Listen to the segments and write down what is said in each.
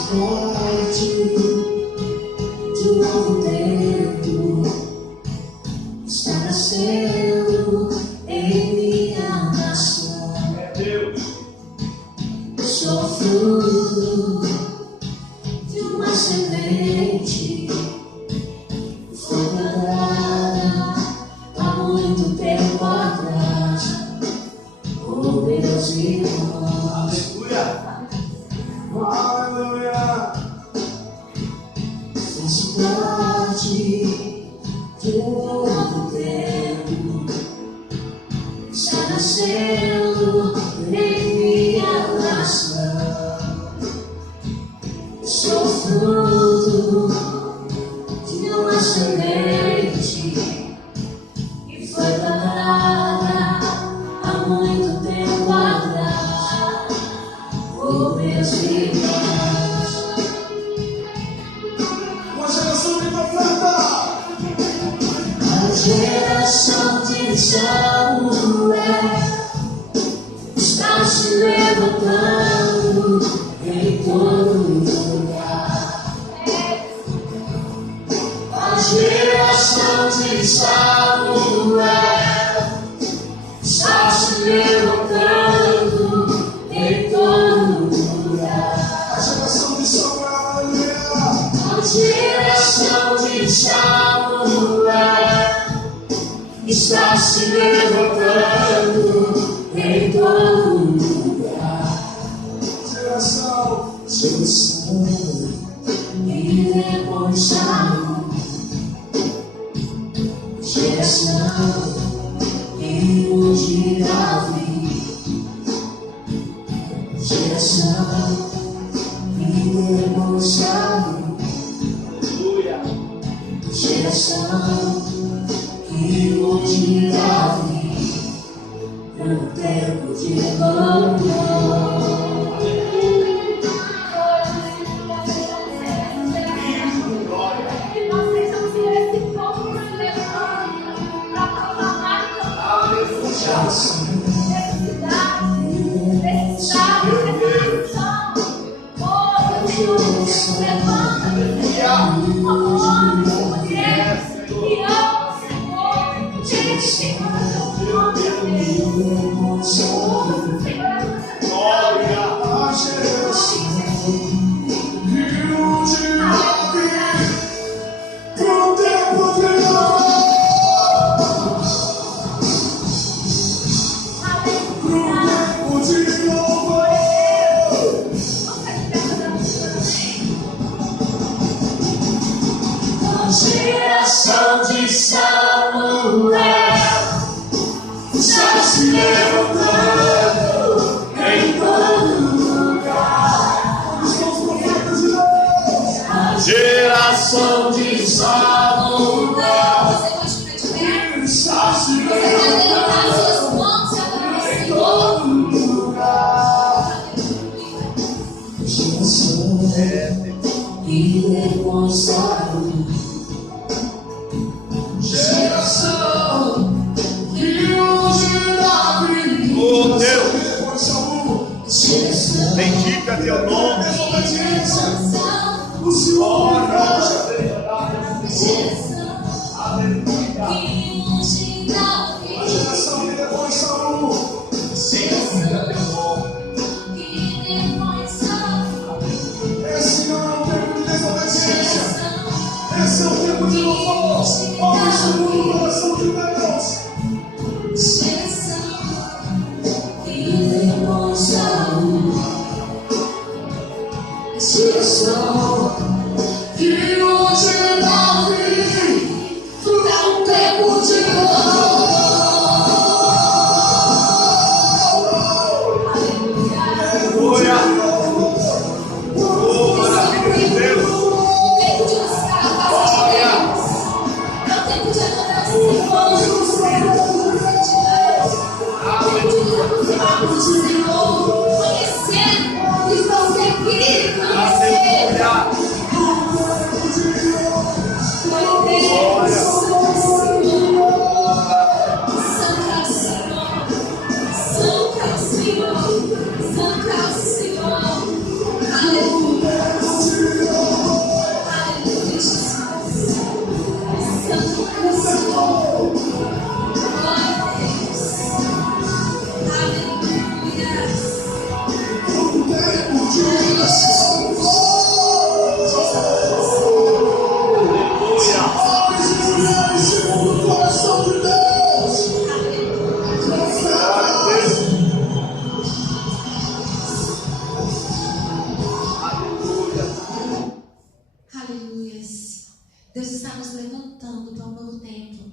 pode de um novo tempo está nascendo em minha nação. É Deus. Sou fruto de uma semente que foi plantada há muito tempo atrás por meus irmãos. Aleluia. Faço parte de um novo tempo está nascendo em minha nação. Sou fruto de uma semente que foi plantada há muito tempo atrás por meus irmãos. Uma geração de profeta. A geração de Samuel está se levantando em todo lugar. A geração de Samuel está se levantando em todo lugar. A geração de Samuel, aleluia. A geração de Samuel está se levantando em todo lugar. Geração. Geração que demonstraram. Geração que hoje Davi. Geração que demonstraram. Aleluia. Geração que hoje Davi. No tempo de Daniel. Geração de Samuel está se levantando em todo lugar. A geração de Samuel está se levantando em todo lugar. Geração que demonstra. Geração que hoje Davi. Oh Deus. Geração Bendiga teu nome. o Senhor. Aleluia. Que hoje Davi. A geração que depois Saul. Esse não é um tempo de desobediência. Esse é um tempo de louvor. Olha isso no coração de Deus. Geração que hoje Davi. É um tempo de louvor. Aleluia. Oh, maravilha de Deus. Tempo de buscar a casa de Deus. É o tempo de adorar o Senhor. É o tempo de louvarmos o Senhor. Conhecer os nossos queridos. Conhecer. Conhecer. Deus está nos levantando para um novo tempo.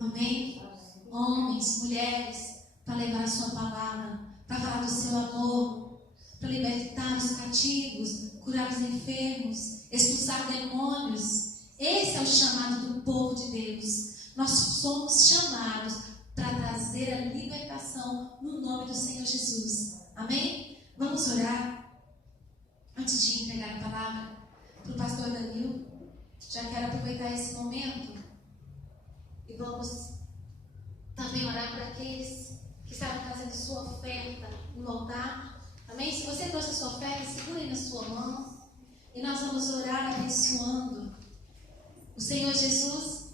Amém? Homens, mulheres, para levar a sua palavra, para falar do seu amor, para libertar os cativos, curar os enfermos, expulsar demônios. Esse é o chamado do povo de Deus. Nós somos chamados para trazer a libertação no nome do Senhor Jesus. Amém? Vamos orar. Antes de entregar a palavra para o pastor Danilo, já quero aproveitar esse momento e vamos também orar por aqueles que estavam trazendo sua oferta no altar. Amém? Se você trouxe a sua oferta, segura aí na sua mão e nós vamos orar abençoando. O Senhor Jesus,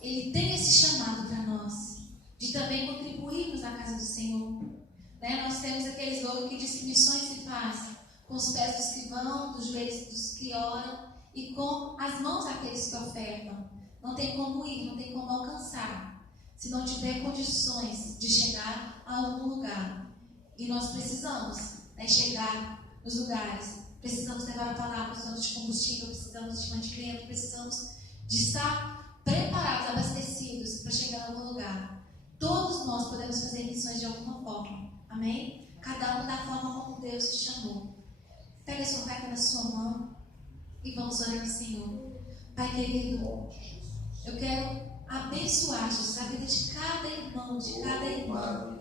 Ele tem esse chamado para nós, de também contribuirmos na casa do Senhor. Nós temos aquele slogan que diz que missões se fazem com os pés dos que vão, dos joelhos dos que oram e com as mãos daqueles que ofertam. Não tem como ir, não tem como alcançar, se não tiver condições de chegar a algum lugar. E nós precisamos chegar nos lugares, precisamos levar a palavra, precisamos de combustível, precisamos de mantimento, precisamos de estar preparados, abastecidos para chegar a algum lugar. Todos nós podemos fazer missões de alguma forma. Amém? Cada um da forma como Deus te chamou. Pega a sua oferta na sua mão e vamos orar ao Senhor. Pai querido, eu quero abençoar, Jesus, a vida de cada irmão, de cada irmã.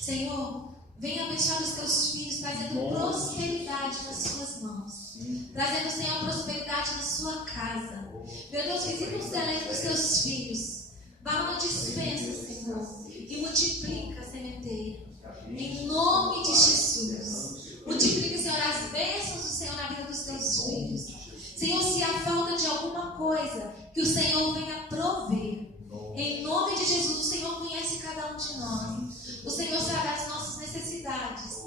Senhor, venha abençoar os teus filhos, trazendo prosperidade nas suas mãos. Trazendo, Senhor, prosperidade na sua casa. Meu Deus, visita os talentos dos teus filhos. Vá numa dispensa, Senhor, e multiplica a sementeira. Em nome de Jesus. Multiplica, Senhor, as bênçãos do Senhor na vida dos teus filhos. Senhor, se há falta de alguma coisa, que o Senhor venha prover. Em nome de Jesus, o Senhor conhece cada um de nós. O Senhor sabe as nossas necessidades.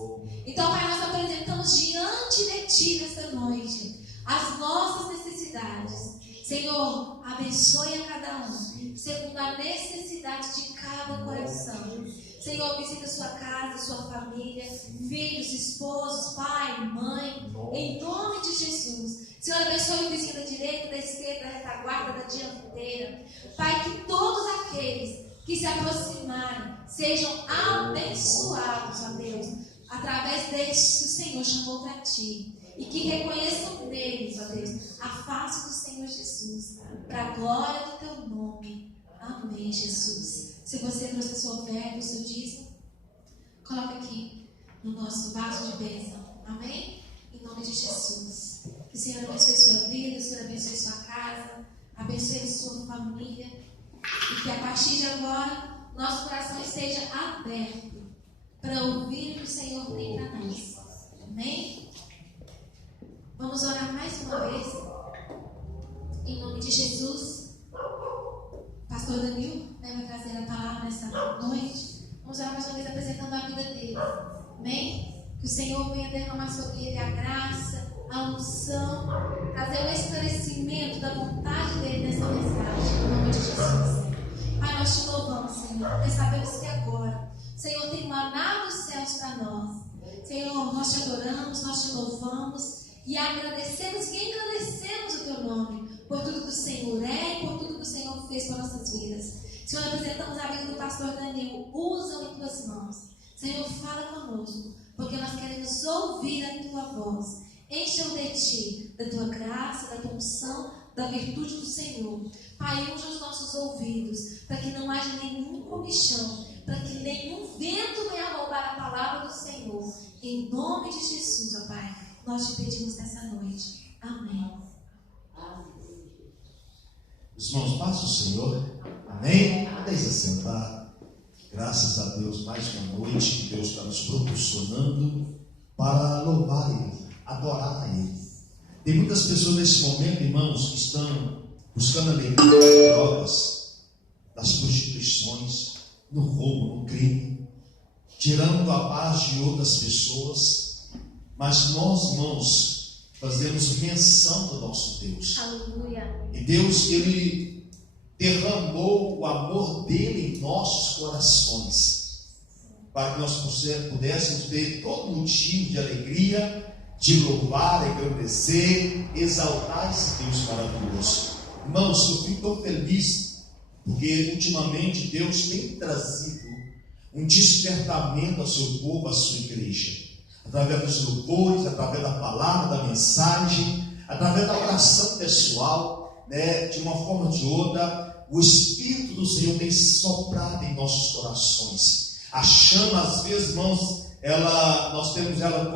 Então, Pai, nós apresentamos diante de Ti nesta noite as nossas necessidades. Senhor, abençoe a cada um, segundo a necessidade de cada coração. Senhor, visita sua casa, sua família, filhos, esposos, pai, mãe, em nome de Jesus. Senhor, abençoe o vizinho da direita, da esquerda, da retaguarda, da dianteira. Pai, que todos aqueles que se aproximarem sejam abençoados, ó Deus, através destes que o Senhor chamou para Ti. E que reconheçam neles, ó Deus, a face do Senhor Jesus, para a glória do Teu nome. Amém, Jesus. Se você trouxe a sua oferta, o seu dízimo, coloca aqui no nosso vaso de bênção. Amém? Em nome de Jesus. Que o Senhor abençoe sua vida, o Senhor abençoe sua casa, abençoe sua família. E que a partir de agora, nosso coração esteja aberto para ouvir o que o Senhor tem para nós. Amém? Vamos orar mais uma vez. Em nome de Jesus. Pastor Danilo vai trazer a palavra nessa noite. Vamos orar mais uma vez apresentando a vida dele. Amém? Que o Senhor venha derramar sobre ele a graça, a unção, trazer o esclarecimento da vontade dele nessa mensagem. Em nome de Jesus. Pai, nós te louvamos, Senhor, porque sabemos que agora o Senhor tem manado os céus para nós. Senhor, nós te adoramos, nós te louvamos e agradecemos e engrandecemos o teu nome por tudo que o Senhor é e por tudo que o Senhor fez para nossas vidas. Senhor, apresentamos a vida do pastor Danilo. Usa-o em tuas mãos. Senhor, fala conosco, porque nós queremos ouvir a tua voz. Encha-o de ti, da tua graça, da tua unção, da virtude do Senhor. Pai, unja os nossos ouvidos, para que não haja nenhum comichão, para que nenhum vento venha roubar a palavra do Senhor. Em nome de Jesus, ó Pai, nós te pedimos nessa noite. Amém. Os irmãos, paz do Senhor. Amém? Deixa sentar. Graças a Deus, mais uma noite que Deus está nos proporcionando para louvar Ele, adorar a Ele. Tem muitas pessoas nesse momento, irmãos, que estão buscando alegria das drogas, das prostituições, no roubo, no crime, tirando a paz de outras pessoas. Mas nós, irmãos, fazemos menção do nosso Deus. Aleluia. E Deus, Ele derramou o amor dele em nossos corações, para que nós pudéssemos ter todo motivo de alegria, de louvar, engrandecer, exaltar esse Deus maravilhoso. Irmãos, eu fico tão feliz, porque ultimamente Deus tem trazido um despertamento ao seu povo, à sua igreja, através dos louvores, através da palavra, da mensagem, através da oração pessoal, né? De uma forma ou de outra, o Espírito do Senhor tem soprado em nossos corações. A chama, às vezes, irmãos, nós temos ela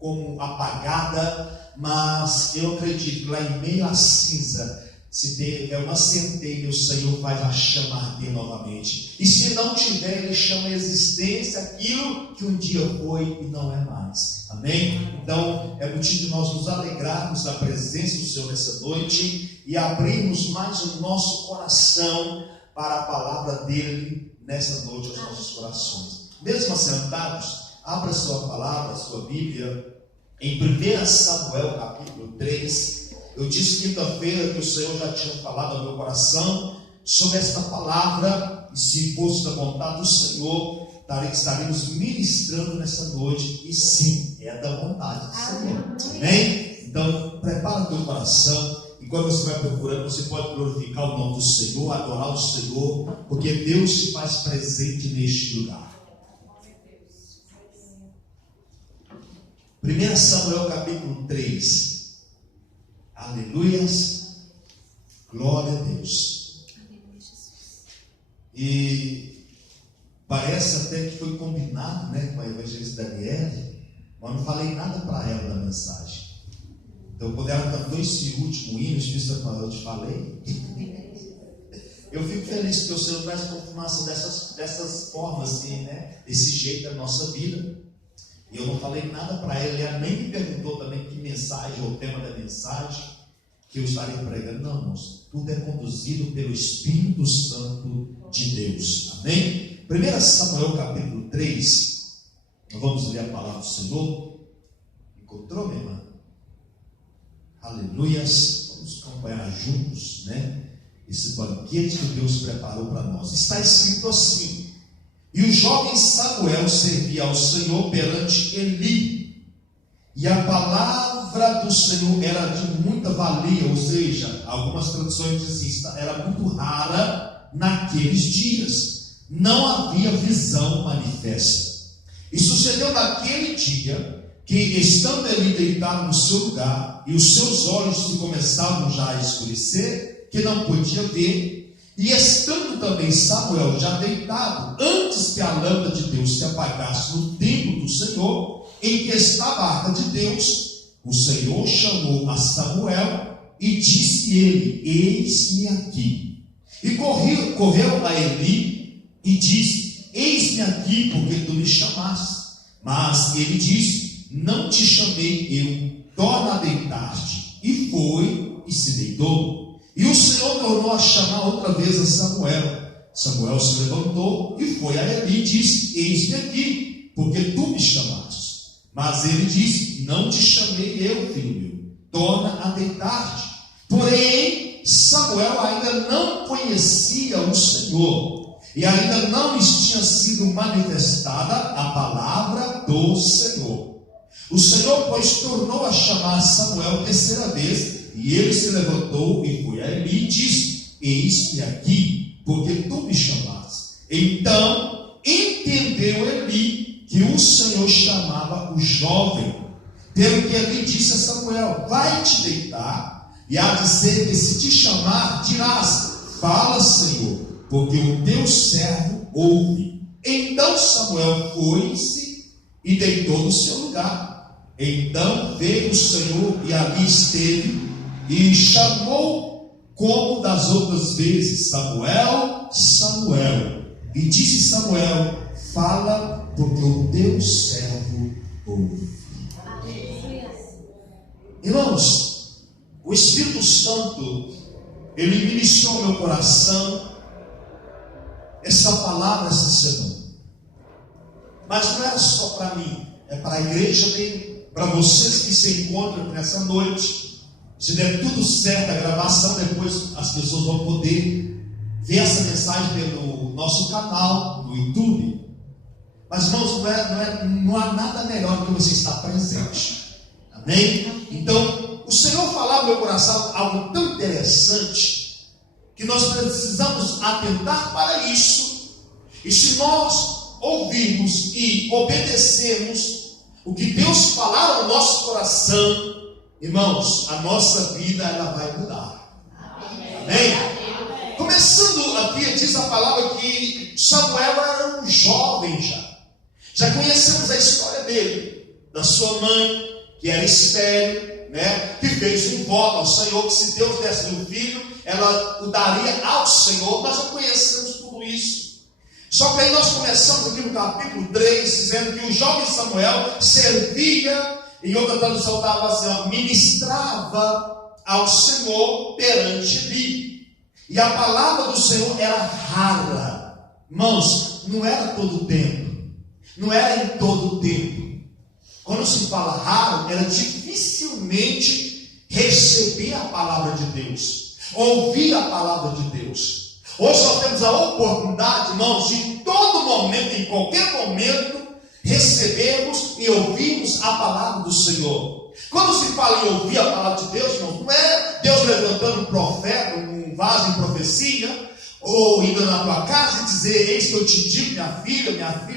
como apagada, mas eu acredito que lá em meio à cinza, se tiver uma centelha, o Senhor faz a chama arder novamente. E se não tiver, Ele chama a existência aquilo que um dia foi e não é mais. Amém? Então, é motivo de nós nos alegrarmos da presença do Senhor nessa noite e abrirmos mais o nosso coração para a palavra dEle nessa noite aos nossos corações. Mesmo assentados, abra sua palavra, sua Bíblia, em 1 Samuel capítulo 3. Eu disse quinta-feira que o Senhor já tinha falado ao meu coração sobre esta palavra, e se fosse da vontade do Senhor, estaremos ministrando nessa noite, e sim, é da vontade do Senhor. Amém? Então, prepara o teu coração, e quando você vai procurando, você pode glorificar o nome do Senhor, adorar o Senhor, porque Deus se faz presente neste lugar. 1 Samuel capítulo 3. Aleluias, glória a Deus. E parece até que foi combinado, né, com a evangelista Daniele, mas não falei nada para ela da mensagem. Então, quando ela cantou esse último hino, o Espírito Santo falou: eu te falei. Eu fico feliz porque o Senhor traz confirmação dessas formas, assim, né, desse jeito da nossa vida. E eu não falei nada para ela, ela nem me perguntou também que mensagem ou o tema da mensagem que eu estarei pregando. Não, irmãos, tudo é conduzido pelo Espírito Santo de Deus. Amém? 1 Samuel capítulo 3, nós vamos ler a palavra do Senhor. Encontrou, minha irmã? Aleluias, vamos acompanhar juntos, né, esse banquete que Deus preparou para nós. Está escrito assim: e o jovem Samuel servia ao Senhor perante Eli, e a palavra do Senhor era de muita valia, ou seja, algumas traduções dizem que era muito rara naqueles dias, não havia visão manifesta. E sucedeu naquele dia, que estando Eli deitado no seu lugar, e os seus olhos se começavam já a escurecer, que não podia ver, e estando também Samuel já deitado, antes que a lâmpada de Deus se apagasse no templo do Senhor, em que estava a arca de Deus, o Senhor chamou a Samuel e disse ele: eis-me aqui. E correu a Eli e disse: eis-me aqui, porque tu me chamaste. Mas ele disse: não te chamei eu, torna a deitar-te. E foi e se deitou. E o Senhor tornou a chamar outra vez a Samuel. Samuel se levantou e foi a Eli e disse: eis-me aqui, porque tu me chamaste. Mas ele disse: não te chamei eu, filho meu, torna a deitar-te. Porém, Samuel ainda não conhecia o Senhor, e ainda não lhes tinha sido manifestada a palavra do Senhor. O Senhor, pois, tornou a chamar Samuel terceira vez, e ele se levantou e foi a Eli e disse: eis-me aqui, porque tu me chamaste. Então entendeu Eli que o Senhor chamava o jovem, pelo que Eli disse a Samuel: vai te deitar, e há de ser que se te chamar, dirás: fala, Senhor, porque o teu servo ouve. Então Samuel foi-se e deitou no seu lugar. Então veio o Senhor e ali esteve, e chamou como das outras vezes: Samuel, Samuel. E disse Samuel: fala, porque o teu servo ouve. Irmãos, o Espírito Santo, ele ministrou no meu coração essa palavra essa semana. Mas não é só para mim, é para a igreja dele, para vocês que se encontram nessa noite. Se der tudo certo, a gravação, depois as pessoas vão poder ver essa mensagem pelo nosso canal no YouTube. Mas, irmãos, não há nada melhor do que você estar presente. Amém? Então, o Senhor falava no meu coração algo tão interessante, que nós precisamos atentar para isso. E se nós ouvirmos e obedecermos o que Deus falar ao nosso coração, irmãos, a nossa vida ela vai mudar. Amém? Começando aqui, diz a palavra que Samuel era um jovem já conhecemos a história dele, da sua mãe, que era estéril, né? Que fez um voto ao Senhor, que se Deus desse um filho, ela o daria ao Senhor. Nós já conhecemos tudo isso. Só que aí nós começamos aqui no capítulo 3, dizendo que o jovem Samuel servia, em outra tradução estava assim, ó, ministrava ao Senhor perante Eli. E a palavra do Senhor era rara. Irmãos, não era todo o tempo. Não era em todo o tempo. Quando se fala raro, era dificilmente receber a palavra de Deus, ouvir a palavra de Deus. Hoje nós temos a oportunidade, irmãos, de em todo momento, em qualquer momento, recebermos e ouvirmos a palavra do Senhor. Quando se fala em ouvir a palavra de Deus, irmãos, não é Deus levantando um profeta, um vaso em profecia, ou indo na tua casa e dizer, eis que eu te digo, minha filha,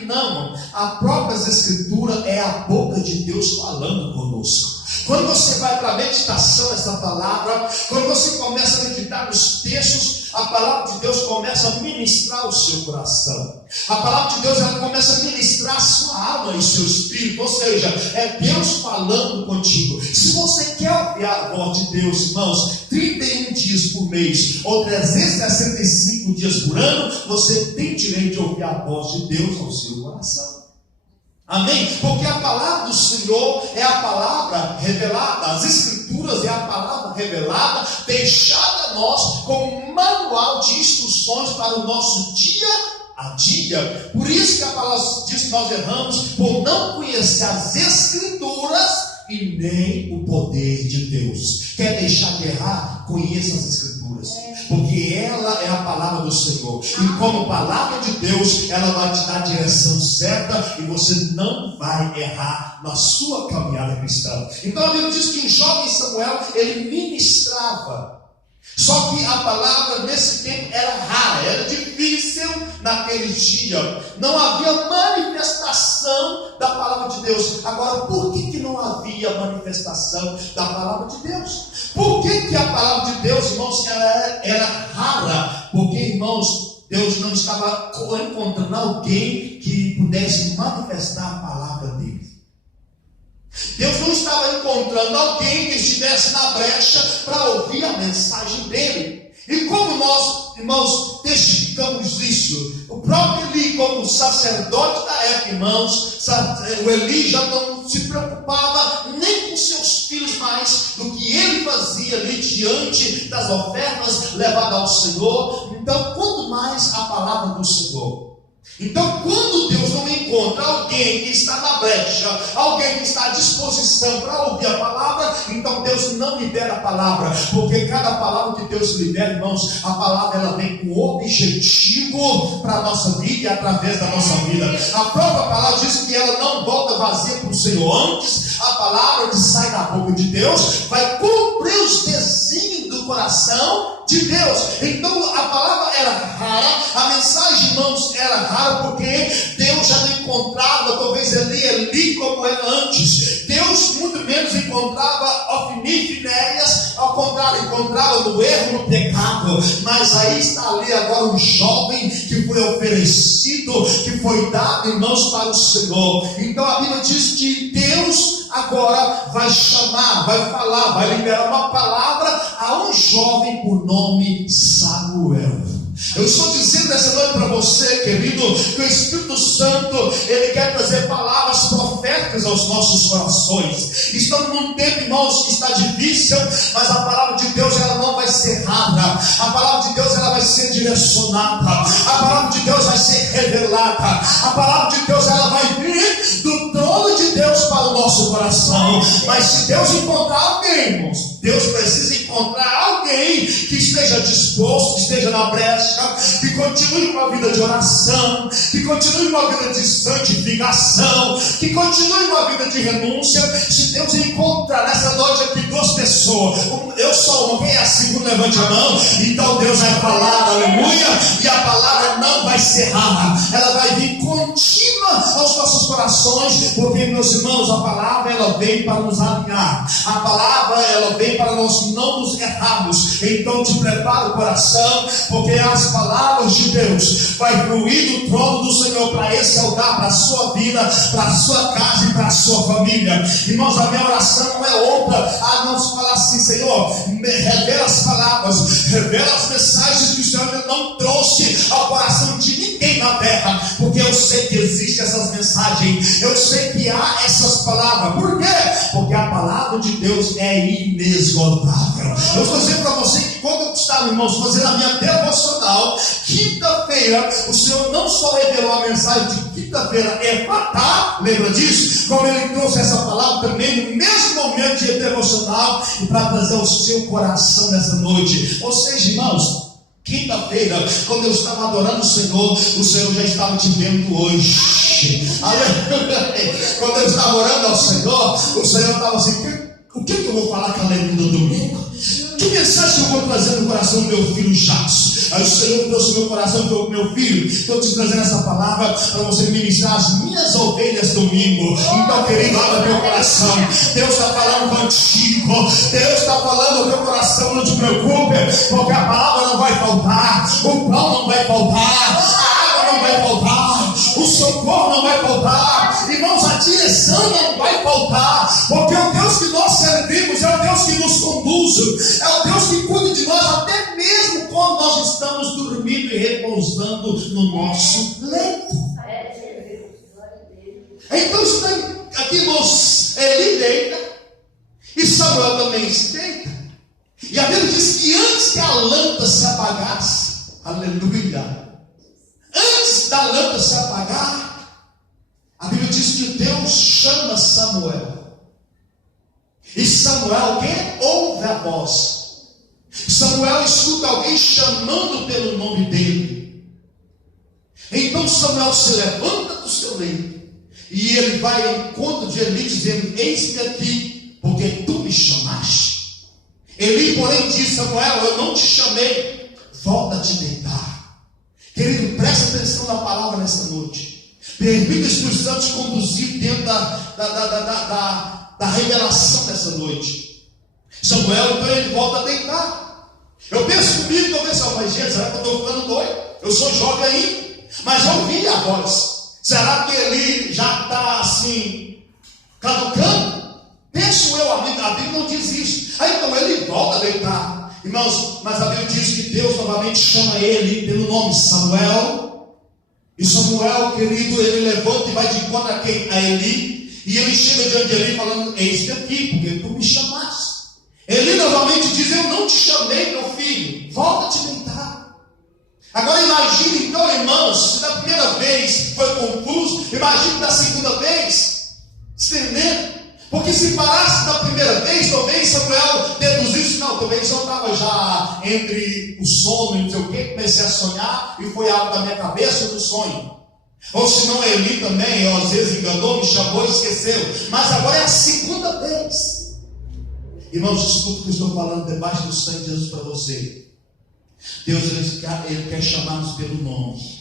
não, irmão. A própria Escritura é a boca de Deus falando conosco. Quando você vai para a meditação dessa palavra, quando você começa a meditar nos textos, a palavra de Deus começa a ministrar o seu coração. A palavra de Deus ela começa a ministrar a sua alma e seu espírito. Ou seja, é Deus falando contigo. Se você quer ouvir a voz de Deus, irmãos, 31 dias por mês ou 365 dias por ano, você tem direito de ouvir a voz de Deus ao seu coração. Amém? Porque a palavra do Senhor é a palavra revelada, as Escrituras é a palavra revelada, deixada a nós como manual de instruções para o nosso dia a dia. Por isso que a palavra diz que nós erramos por não conhecer as Escrituras e nem o poder de Deus. Quer deixar de errar? Conheça as Escrituras, porque ela é a palavra do Senhor, e como palavra de Deus, ela vai te dar a direção certa, e você não vai errar na sua caminhada cristã. Então a Bíblia diz que o jovem Samuel, ele ministrava. Só que a palavra nesse tempo era rara, era difícil naquele dia. Não havia manifestação da palavra de Deus. Agora, por que não havia manifestação da palavra de Deus? Por que a palavra de Deus, irmãos, era rara? Porque, irmãos, Deus não estava encontrando alguém que pudesse manifestar a palavra dele. Deus não estava encontrando alguém que estivesse na brecha para ouvir a mensagem dele. E como nós, irmãos, testificamos isso, o próprio Eli, como sacerdote da época, irmãos, o Eli já não se preocupava nem com seus filhos mais do que ele fazia ali diante das ofertas levadas ao Senhor. Então, quanto mais a palavra do Senhor. Então, quando Deus não encontra alguém que está na brecha, alguém que está à disposição para ouvir a palavra, então Deus não libera a palavra, porque cada palavra que Deus libera, irmãos, a palavra ela vem com objetivo para a nossa vida e através da nossa vida. A própria palavra diz que ela não volta vazia para o Senhor, antes a palavra que sai da boca de Deus vai cumprir os desígnios do coração de Deus. Então a palavra era rara, a mensagem, irmãos, era rara, porque Deus já não encontrava, talvez Eli como era antes. Deus muito menos encontrava Ofni e Finéias, ao contrário, encontrava no erro, no pecado. Mas aí está ali agora um jovem que foi oferecido, que foi dado, irmãos, para o Senhor. Então a Bíblia diz que Deus agora vai chamar, vai falar, vai liberar uma palavra a um jovem por nome Samuel. Eu estou dizendo essa noite para você, querido, que o Espírito Santo, ele quer trazer palavras proféticas aos nossos corações. Estamos num tempo, irmãos, que está difícil, mas a palavra de Deus, ela não vai ser rara. A palavra de Deus, ela vai ser direcionada. A palavra de Deus vai ser revelada. A palavra de Deus, ela vai vir do trono de Deus para o nosso coração. Mas se Deus encontrar alguém, irmãos, Deus precisa encontrar alguém que esteja disposto, que esteja na brecha, que continue com a vida de oração, que continue com a vida de santificação, que continue com a vida de renúncia. Se Deus encontrar nessa noite aqui duas pessoas, eu sou uma, quem é a segunda levante a mão. Então Deus vai falar, aleluia, e a palavra não vai ser rara, ela vai vir contínua aos nossos corações, porque, meus irmãos, a palavra ela vem para nos alinhar, a palavra ela vem para nós não nos errarmos. Então te prepara o coração, porque as palavras de Deus vai fluir do trono do Senhor para esse altar, para a sua vida, para a sua casa e para a sua família. Irmãos, a minha oração não é outra a não falar assim: Senhor, revela as palavras, revela as mensagens que o Senhor ainda não trouxe ao coração de ninguém na terra, porque eu sei que existem essas mensagens, eu sei que há essas palavras. Por quê? Porque a palavra de Deus é inesgotável. Eu estou dizendo para você que quando eu estava, irmãos, fazendo a minha devocional, quinta-feira, o Senhor não só revelou a mensagem de quinta-feira, Efatá, lembra disso? Como Ele trouxe essa palavra também no mesmo momento de devocional, e para trazer ao seu coração nessa noite. Ou seja, irmãos, quinta-feira, quando eu estava adorando o Senhor já estava te vendo hoje. Aleluia. Quando eu estava orando ao Senhor, o Senhor estava assim: o que eu vou falar com a aleluia no domingo? Que mensagem eu vou trazer no coração do meu filho Jacques? Aí o Senhor trouxe no meu coração, do meu filho, estou te trazendo essa palavra para você ministrar as minhas ovelhas domingo. Então, querido, abra teu coração. Deus está falando contigo, Deus está falando ao teu coração. Não te preocupe, porque a palavra não vai faltar, o pão não vai faltar, a água não vai faltar, o socorro não vai faltar, irmãos, a direção não vai faltar, porque o Deus que nós servimos é o Deus que nos conduz, é o Deus que cuida de nós, até mesmo quando nós estamos dormindo e repousando no nosso leito. Então está aqui, irmãos, Eli deita e Samuel também se deita, e a Bíblia diz que antes que a lâmpada se apagasse, aleluia, antes da lâmpada se apagar, a Bíblia diz que Deus chama Samuel. E Samuel, quem ouve a voz, Samuel escuta alguém chamando pelo nome dele. Então Samuel se levanta do seu leito e ele vai ao encontro de Eli, dizendo: eis-me aqui, porque tu me chamaste. Eli, porém, disse: Samuel, eu não te chamei, volta a te deitar. Querido, presta atenção na palavra nessa noite. Permita o Espírito Santo te conduzir dentro da revelação dessa noite. Samuel, então, ele volta a deitar. Eu penso comigo, talvez, mas gente, será que eu estou ficando doido? Eu sou jovem ainda, mas eu ouvi a voz. Será que ele já está assim, caducando? Penso eu, a Bíblia não diz isso. Aí então ele volta a deitar. Irmãos, mas a Bíblia diz que Deus novamente chama ele pelo nome Samuel. E Samuel, querido, ele levanta e vai de encontro a quem? A Eli. E ele chega diante de Eli falando: eis-me aqui, porque tu me chamaste. Eli novamente diz: eu não te chamei, meu filho, volta a te deitar. Agora imagine então, irmãos, se da primeira vez foi confuso, imagine da segunda vez. Entendendo? Porque se parasse da primeira vez, talvez Samuel deduzisse: não, talvez eu estava já entre o sono e não sei o que, comecei a sonhar e foi algo da minha cabeça do sonho. Ou se não, Eli também, às vezes enganou, me chamou e esqueceu. Mas agora é a segunda vez. Irmãos, escuta o que eu estou falando debaixo do sangue de Jesus para você. Deus, ele quer chamar-nos pelo nome.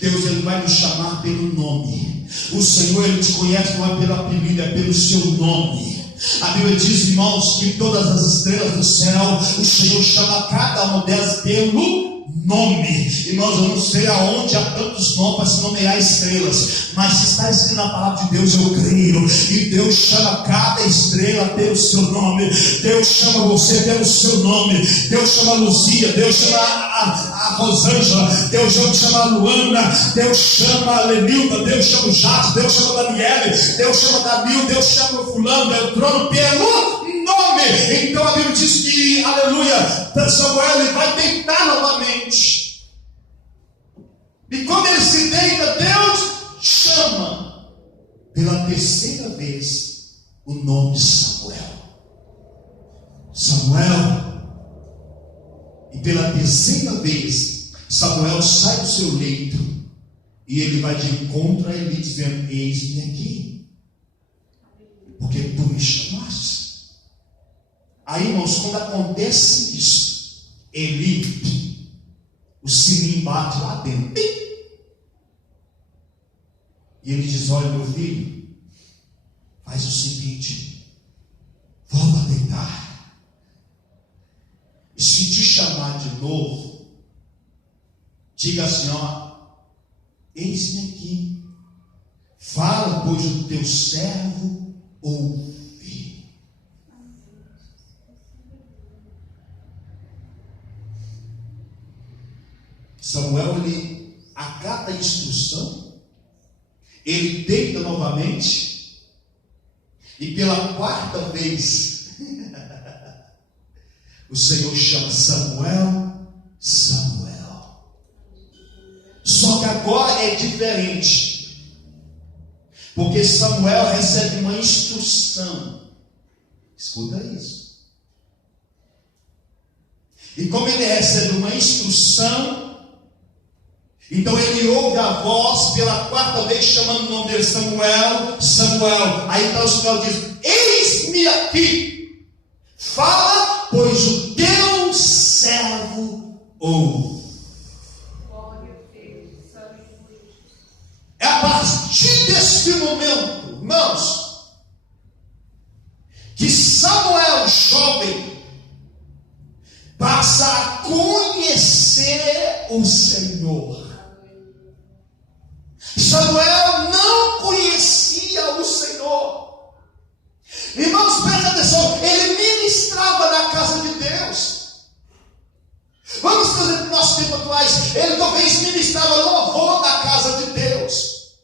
Deus, ele vai nos chamar pelo nome. O Senhor, ele te conhece não é pelo apelido, é pelo seu nome. A Bíblia diz, irmãos, que todas as estrelas do céu, o Senhor chama cada uma delas pelo nome. Irmãos, eu não sei aonde há tantos nomes para se nomear estrelas, mas se está escrito na palavra de Deus, eu creio. E Deus chama cada estrela pelo seu nome. Deus chama você pelo seu nome. Deus chama a Luzia, Deus chama a Rosângela, Deus chama a Luana, Deus chama a Lenilda, Deus chama o Jato, Deus chama a Daniele, Deus chama a Danil, Deus chama o fulano, Beltrano, pelo nome. Então a Bíblia diz que, aleluia, Samuel ele vai deitar novamente. E quando ele se deita, Deus chama pela terceira vez o nome de Samuel. Samuel. E pela terceira vez, Samuel sai do seu leito e ele vai de encontro a Eli, dizendo: eis-me aqui, porque tu me chamaste. Aí, irmãos, quando acontece isso, Eli, o sininho bate lá dentro. E ele diz: olha, meu filho, faz o seguinte, volta a deitar. E se te chamar de novo, diga assim: ó, eis-me aqui, fala, pois o teu servo ouve. Samuel, ele acata a instrução, ele deita novamente, e pela quarta vez o Senhor chama Samuel, Samuel. Só que agora é diferente, porque Samuel recebe uma instrução. Escuta isso. E como ele recebe uma instrução, então ele ouve a voz pela quarta vez chamando o nome dele: Samuel, Samuel. Aí então o Senhor diz: eis-me aqui, fala, pois o teu servo ouve. É a partir desse momento, irmãos, que Samuel, jovem, passa a conhecer o Senhor. Samuel não conhecia o Senhor. Irmãos, presta atenção, ele ministrava na casa de Deus. Vamos trazer para o nosso tempo atuais. Ele talvez ministrava louvor na casa de Deus.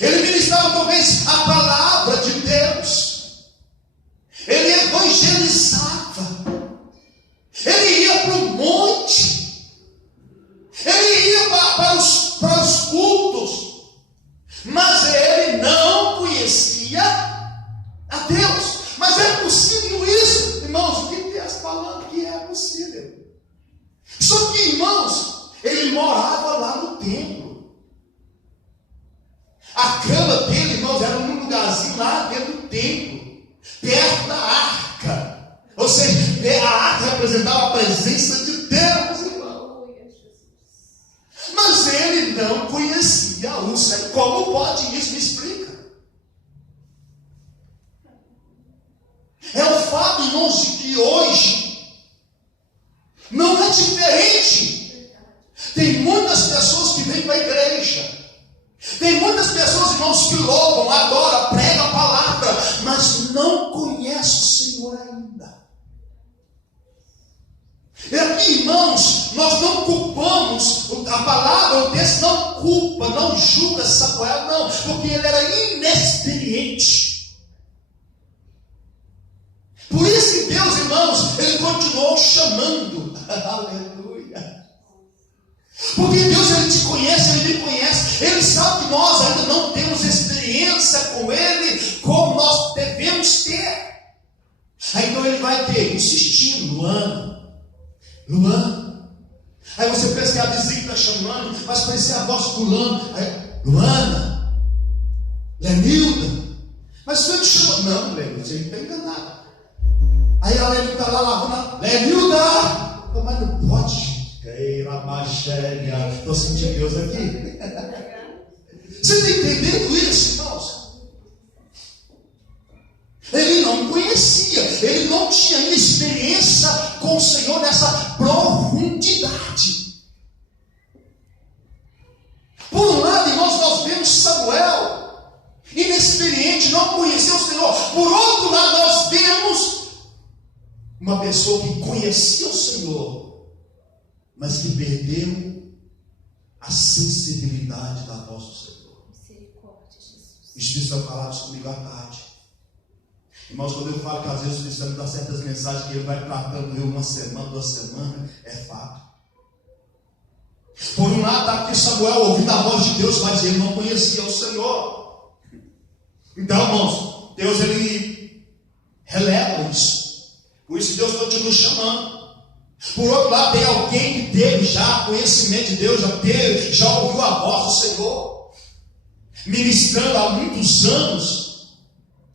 Ele ministrava talvez a palavra de Deus. Ele evangelizava. Ele ia para o monte. Ele ia para os cultos. Mas ele não conhecia a Deus. Mas é possível isso, irmãos? O que ele está falando que é possível? Só que, irmãos, ele morava lá no templo. A cama dele, irmãos, era num lugarzinho lá dentro do templo, perto da arca. Ou seja, a arca representava a presença de Deus, irmão. Mas ele não conhecia o Senhor. Como pode isso? Me explica. É o fato, irmãos, de que hoje não é diferente. Tem muitas pessoas que vêm para a igreja. Tem muitas pessoas, irmãos, que louvam, adoram, pregam a palavra, mas não conhecem o Senhor ainda. E aqui, irmãos, nós não culpamos, a palavra, o texto não culpa, não julga Samuel, não, porque ele era inexperiente. Por isso que Deus, irmãos, ele continuou chamando. Aleluia. Porque Deus, ele te conhece, ele me conhece, ele sabe que nós ainda não temos experiência com ele como nós devemos ter. Aí então ele vai ter, insistindo: Luana. Aí você pensa que é a vizinha está chamando, mas parecia a voz fulano. Aí, Luana, Lenilda. Mas você me chama? Não, Lenilda, você está enganado. Aí a Lenilda está lá lavando. Lenilda! Mas não pode. Ei, Ramachélia, estou sentindo Deus aqui. Você está entendendo isso, irmãos? Ele não conhecia, ele não tinha experiência com o Senhor nessa profundidade. Por um lado, irmãos, nós vemos Samuel inexperiente, não conhecia o Senhor. Por outro lado, nós vemos uma pessoa que conhecia o Senhor, mas que perdeu a sensibilidade da voz do Senhor. O Espírito Santo falava isso comigo à tarde. Irmãos, quando eu falo que às vezes o Espírito Santo dá certas mensagens que ele vai tratando eu uma semana, 2 semanas, é fato. Por um lado está aqui Samuel ouvindo a voz de Deus, mas ele não conhecia o Senhor. Então, irmãos, Deus ele releva isso. Por isso Deus continua chamando. Por outro lado, tem alguém que teve já conhecimento de Deus, já ouviu a voz do Senhor, ministrando há muitos anos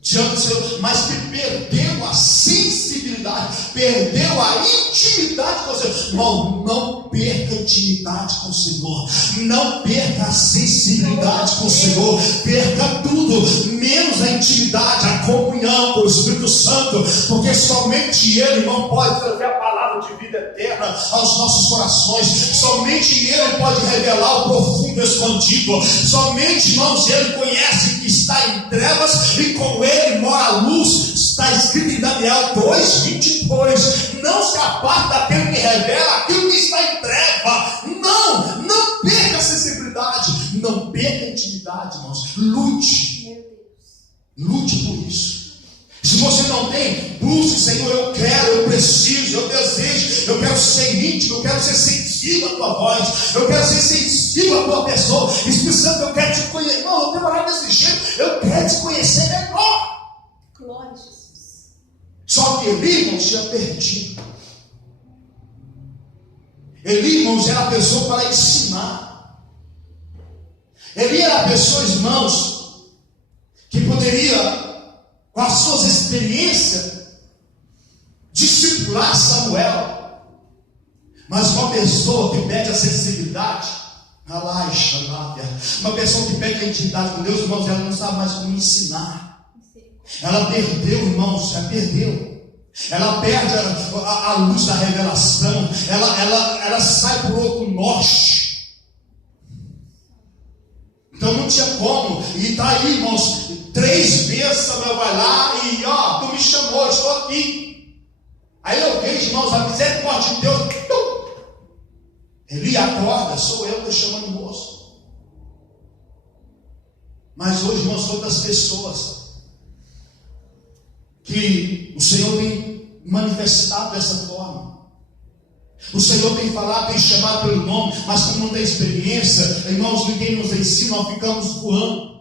diante do Senhor, mas que perdeu a sensibilidade, perdeu a intimidade com o Senhor. Irmão, não perca a intimidade com o Senhor. Não perca a sensibilidade com o Senhor. Perca tudo, menos a intimidade, a comunhão com o Espírito Santo. Porque somente Ele, irmão, pode trazer a palavra de vida eterna aos nossos corações. Somente Ele pode revelar o profundo escondido. Somente, irmãos, Ele conhece que está em trevas e com Ele mora a luz. Está escrito em Daniel 2:22. Não se aparta daquele que revela aquilo que está em treva. Não perca a sensibilidade. Não perca a intimidade, irmãos. Lute por isso. Se você não tem, busque, Senhor, eu quero, eu preciso, eu desejo, eu quero ser íntimo, eu quero ser sensível à tua voz, eu quero ser sensível à tua pessoa. Espírito Santo, eu quero te conhecer. Não, eu tenho orar desse jeito, eu quero te conhecer melhor. Glória a Jesus. Só que Eli, irmãos, tinha perdido. Eli, irmãos, era a pessoa para ensinar. Eli era a pessoa, irmãos, que poderia, com as suas experiências, discipular Samuel. Mas uma pessoa que pede a sensibilidade, uma pessoa que pede a intimidade com Deus, irmãos, ela não sabe mais como ensinar. Ela perdeu, irmãos, ela perde a luz da revelação, ela sai por outro norte. Então não tinha como. E está aí, irmãos, 3 vezes Samuel vai lá e tu me chamou, estou aqui. Aí eu vejo, irmãos, a misericórdia de Deus. Ele acorda, sou eu que estou chamando o moço. Mas hoje, irmãos, quantas pessoas que o Senhor tem manifestado dessa forma. O Senhor tem falado, tem chamado pelo nome, mas como não tem experiência, irmãos, ninguém nos ensina, nós ficamos voando.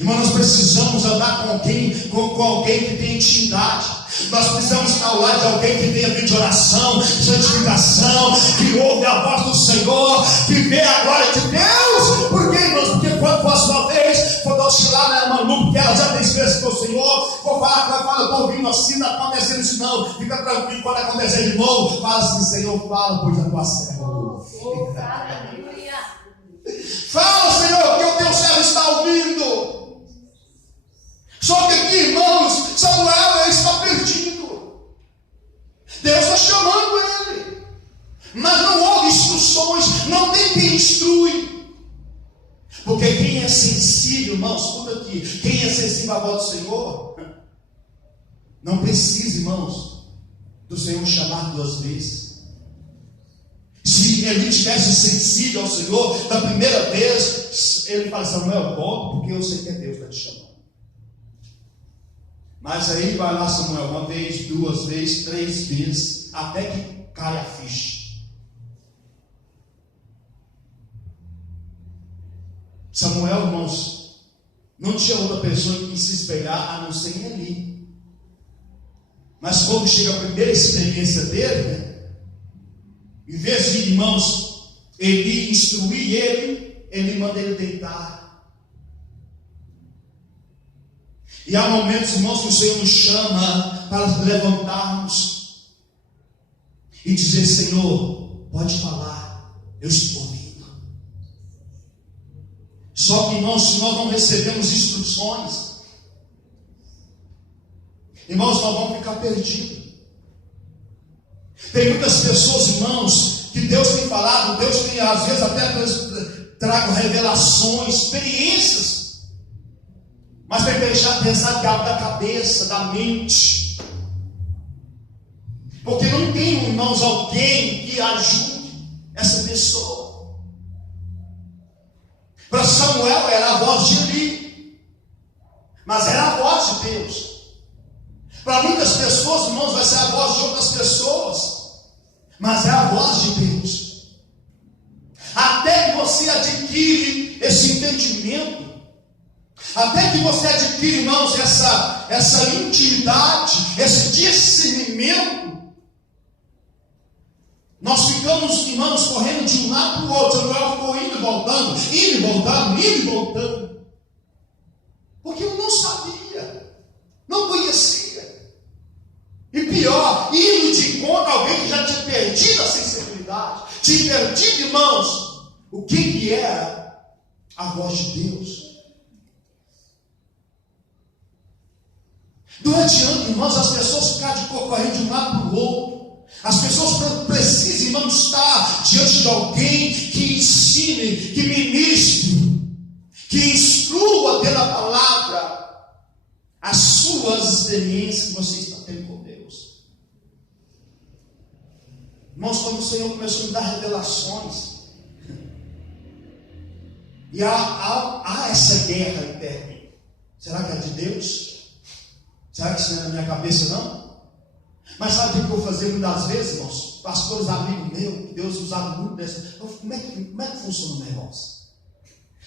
Irmão, nós precisamos andar com alguém que tem intimidade. Nós precisamos estar ao lado de alguém que tenha vida de oração, santificação, que ouve a voz do Senhor, que vê a glória de Deus. Por quê, irmãos? Porque quando for a sua vez, quando oscilar na Manu, porque ela já tem experiência com o Senhor, vou falar, eu estou ouvindo assim, não está acontecendo isso não. Fica tranquilo, quando acontecer de novo, fala assim, Senhor, fala, pois a tua serva. Fala, Senhor, que o teu servo está ouvindo. Só que aqui, irmãos, Samuel está perdido. Deus está chamando ele, mas não houve instruções, não tem quem instrui. Porque quem é sensível, irmãos, escuta aqui, quem é sensível à voz do Senhor, não precisa, irmãos, do Senhor chamar 2 vezes. Se ele tivesse sensível ao Senhor, da primeira vez, ele fala, Samuel, volta, porque eu sei que é Deus que está te chamando. Mas aí vai lá Samuel, 1 vez, 2 vezes, 3 vezes, até que cai a ficha. Samuel, irmãos, não tinha outra pessoa em que se espelhar a não ser em Eli. Mas quando chega a primeira experiência dele, em vez de, irmãos, Eli instruir ele manda ele deitar. E há momentos, irmãos, que o Senhor nos chama para levantarmos e dizer, Senhor, pode falar, eu estou ouvindo. Só que, irmãos, se nós não recebemos instruções, irmãos, nós vamos ficar perdidos. Tem muitas pessoas, irmãos, que Deus tem falado, Deus tem, às vezes, até trago revelações, experiências, mas vai deixar pensar que algo da cabeça, da mente. Porque não tem, irmãos, alguém que ajude essa pessoa. Para Samuel era a voz de Eli, mas era a voz de Deus. Para muitas pessoas, irmãos, vai ser a voz de outras pessoas, mas é a voz de Deus. Até que você adquire esse entendimento, até que você adquire, irmãos, essa intimidade, esse discernimento, nós ficamos, irmãos, correndo de um lado para o outro. Samuel ficou indo e voltando, porque eu não sabia, não conhecia. E pior, se perdido, irmãos, o que era a voz de Deus. Durante anos, irmãos, as pessoas ficaram correndo de um lado para o outro. As pessoas precisam, irmãos, estar diante de alguém que ensine, que ministre, que instrua pela palavra as suas experiências que você está tendo com Deus. Irmãos, quando o Senhor começou a me dar revelações, e há essa guerra interna. Será que é de Deus? Será que isso não é na minha cabeça, não? Mas sabe o que eu vou fazer muitas vezes, irmãos? Pastores amigos meus, que Deus usava muito dessa. Como é que funciona o negócio?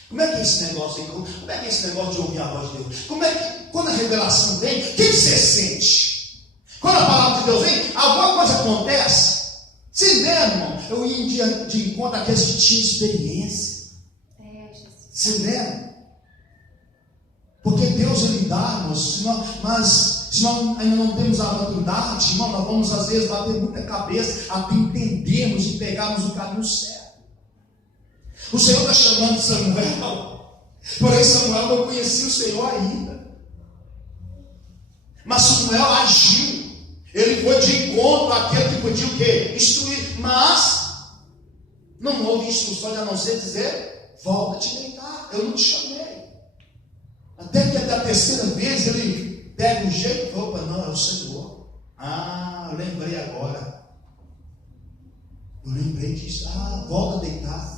Como é que é esse negócio aí? Como é que é esse negócio de ouvir a voz de Deus? Como é que, quando a revelação vem, o que você sente? Quando a palavra de Deus vem, alguma coisa acontece. Se der, irmão, eu ia de encontro àqueles que tinham experiência. Se der. Porque Deus Ele dá, irmãos, mas se nós ainda não temos a maturidade, irmão, nós vamos às vezes bater muita cabeça até entendermos e pegarmos o caminho certo. O Senhor está chamando Samuel, porém Samuel não conhecia o Senhor ainda. Mas Samuel agiu, ele foi de encontro àquele que podia o quê? Instruir, mas não houve instruções a não ser dizer, volta a te deitar, eu não te chamei. Até que da terceira vez ele pega um jeito e opa, não, é o Senhor. Ah, eu lembrei agora. Eu lembrei disso. Ah, volta a deitar.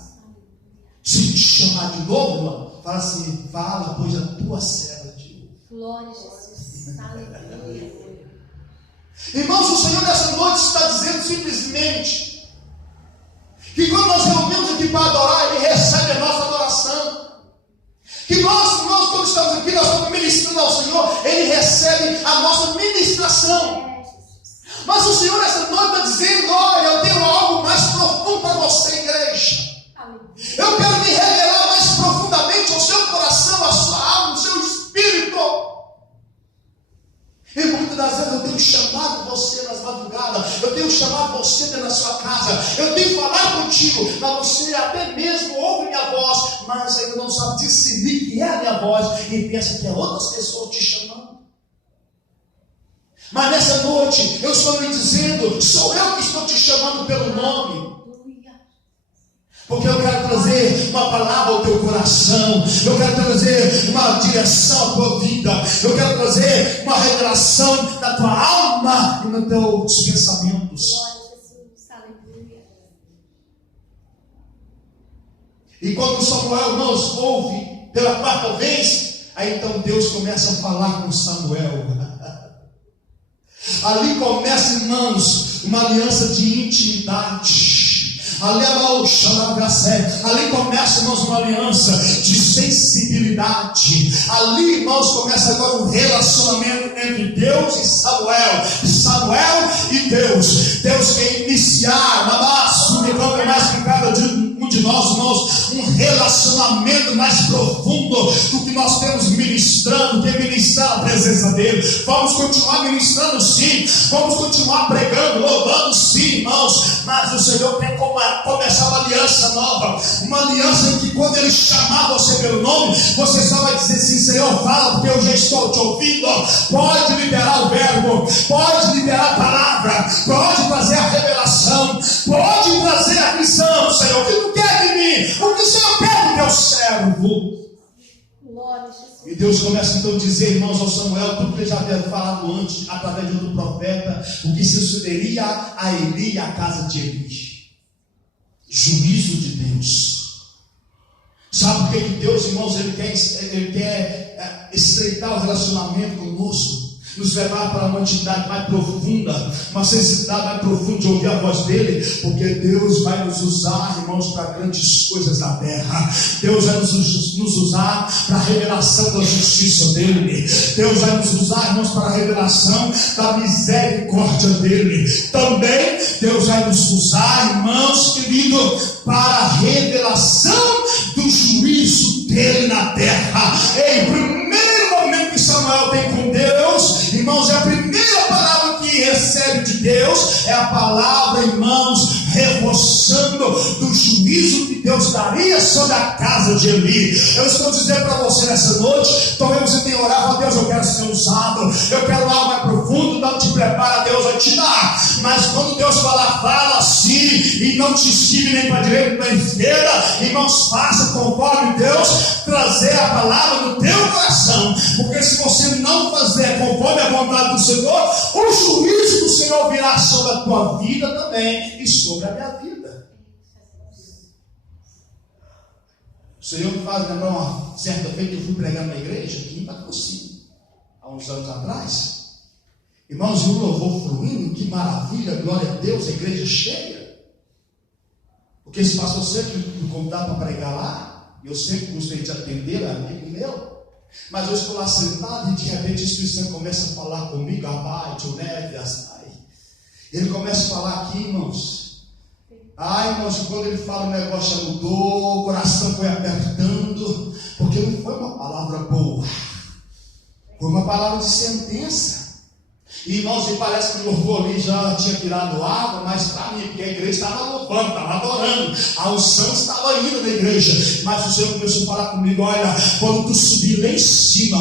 Se te chamar de novo, irmão, fala assim, fala, pois a tua serva de glória a Jesus. Aleluia. Irmãos, o Senhor nessa noite está dizendo simplesmente que quando nós reunimos aqui para adorar, Ele recebe a nossa adoração. Que nós quando estamos aqui, nós estamos ministrando ao Senhor, Ele recebe a nossa ministração. Mas o Senhor nessa noite está dizendo, olha, eu tenho algo mais profundo para você, igreja. Eu quero me revelar mais profundamente ao seu coração, à sua alma, ao seu espírito. E muitas das vezes eu tenho chamado você nas madrugadas, eu tenho chamado você dentro da sua casa, eu tenho falado contigo, mas você até mesmo ouve minha voz, mas ainda não sabe discernir que é a minha voz e pensa que é outras pessoas te chamando. Mas nessa noite eu estou lhe dizendo, sou eu que estou te chamando pelo nome. Porque eu quero trazer uma palavra ao teu coração, eu quero trazer uma direção à tua vida, eu quero trazer uma revelação da tua alma e nos teus pensamentos. E quando Samuel, irmãos, ouve pela quarta vez, aí então Deus começa a falar com Samuel. Ali começa, irmãos, uma aliança de intimidade. Ali começa, irmãos, uma aliança de sensibilidade. Ali, irmãos, começa agora um relacionamento entre Deus e Samuel. Samuel e Deus. Deus quer iniciar, mais que cada um de nós, irmãos, um relacionamento mais profundo do que nós temos ministrando, que é ministrar a presença dele. Vamos continuar ministrando, sim. Vamos continuar pregando, louvando, sim, irmãos. Mas o Senhor quer começar uma aliança nova, uma aliança em que quando Ele chamar você pelo nome, você só vai dizer assim, Senhor, fala, porque eu já estou te ouvindo. Pode liberar o verbo, pode liberar a palavra, pode trazer a revelação, pode trazer a missão, Senhor. O que tu quer de mim? O que o Senhor quer do teu servo? E Deus começa então a dizer, irmãos, ao Samuel, tudo que ele já havia falado antes, através de outro profeta, o que sucederia a Eli e a casa de Eli. Juízo de Deus. Sabe por que Deus, irmãos, Ele quer estreitar o relacionamento conosco, nos levar para uma intimidade mais profunda, uma sensibilidade mais profunda de ouvir a voz dEle, porque Deus vai nos usar, irmãos, para grandes coisas da terra. Deus vai nos usar para a revelação da justiça dEle. Deus vai nos usar, irmãos, para a revelação da misericórdia dEle. Também Deus vai nos usar, irmãos, querido, para a revelação do juízo dEle na terra. Em primeiro momento que Samuel tem com Deus, irmãos, é a primeira palavra que recebe de Deus é a palavra, irmãos, reforçando do juízo que Deus daria sobre a casa de Eli. Eu estou dizendo para você nessa noite, talvez você tenha orado a Deus, eu quero ser usado, eu quero algo mais profundo, não te prepara, Deus vai te dar. Mas quando Deus falar, fala assim, e não te esquive nem para a direita nem para a esquerda, irmãos, faça conforme Deus trazer a palavra no teu coração, porque se você não fazer conforme a vontade do Senhor, o juízo do Senhor virá sobre a tua vida também e sobre a minha vida. O Senhor me faz lembrar uma certa vez que eu fui pregar na igreja aqui em Patrocínio, há uns anos atrás. Irmãos, o louvor fluindo, que maravilha, glória a Deus, a igreja cheia. Porque esse pastor sempre me convidava para pregar lá, e eu sempre gostei de atender, amigo meu. Mas eu estou lá sentado e de repente o Espírito Santo começa a falar comigo, Abai, Tio Neves, ele começa a falar aqui, irmãos. Irmãos, quando ele fala o negócio já mudou, o coração foi apertando, porque não foi uma palavra boa, foi uma palavra de sentença. E, irmãos, me parece que o louvor ali já tinha tirado água, mas para mim, porque a igreja estava louvando, estava adorando, a unção estava indo na igreja. Mas o Senhor começou a falar comigo: olha, quando tu subir lá em cima,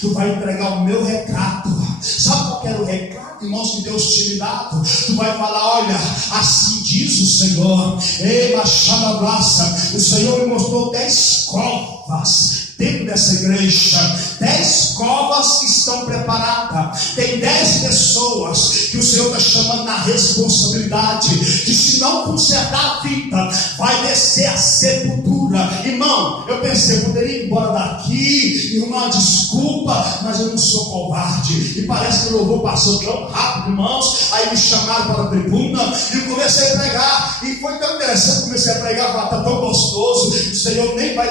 tu vai entregar o meu retrato. Sabe qual era o retrato, irmãos, que Deus tinha me dado? Tu vai falar: olha, assim diz o Senhor. Ei, Machado Abraça, o Senhor me mostrou 10 covas dentro dessa igreja. 10 covas estão preparadas. Tem 10 pessoas que o Senhor está chamando na responsabilidade, que se não consertar a vida, vai descer a sepultura. Irmão, eu pensei, eu poderia ir embora daqui, irmão, desculpa, mas eu não sou covarde. E parece que o louvor passou tão rápido, irmãos. Aí me chamaram para a tribuna e eu comecei a pregar. E foi tão interessante, comecei a pregar, está tão gostoso. O Senhor nem vai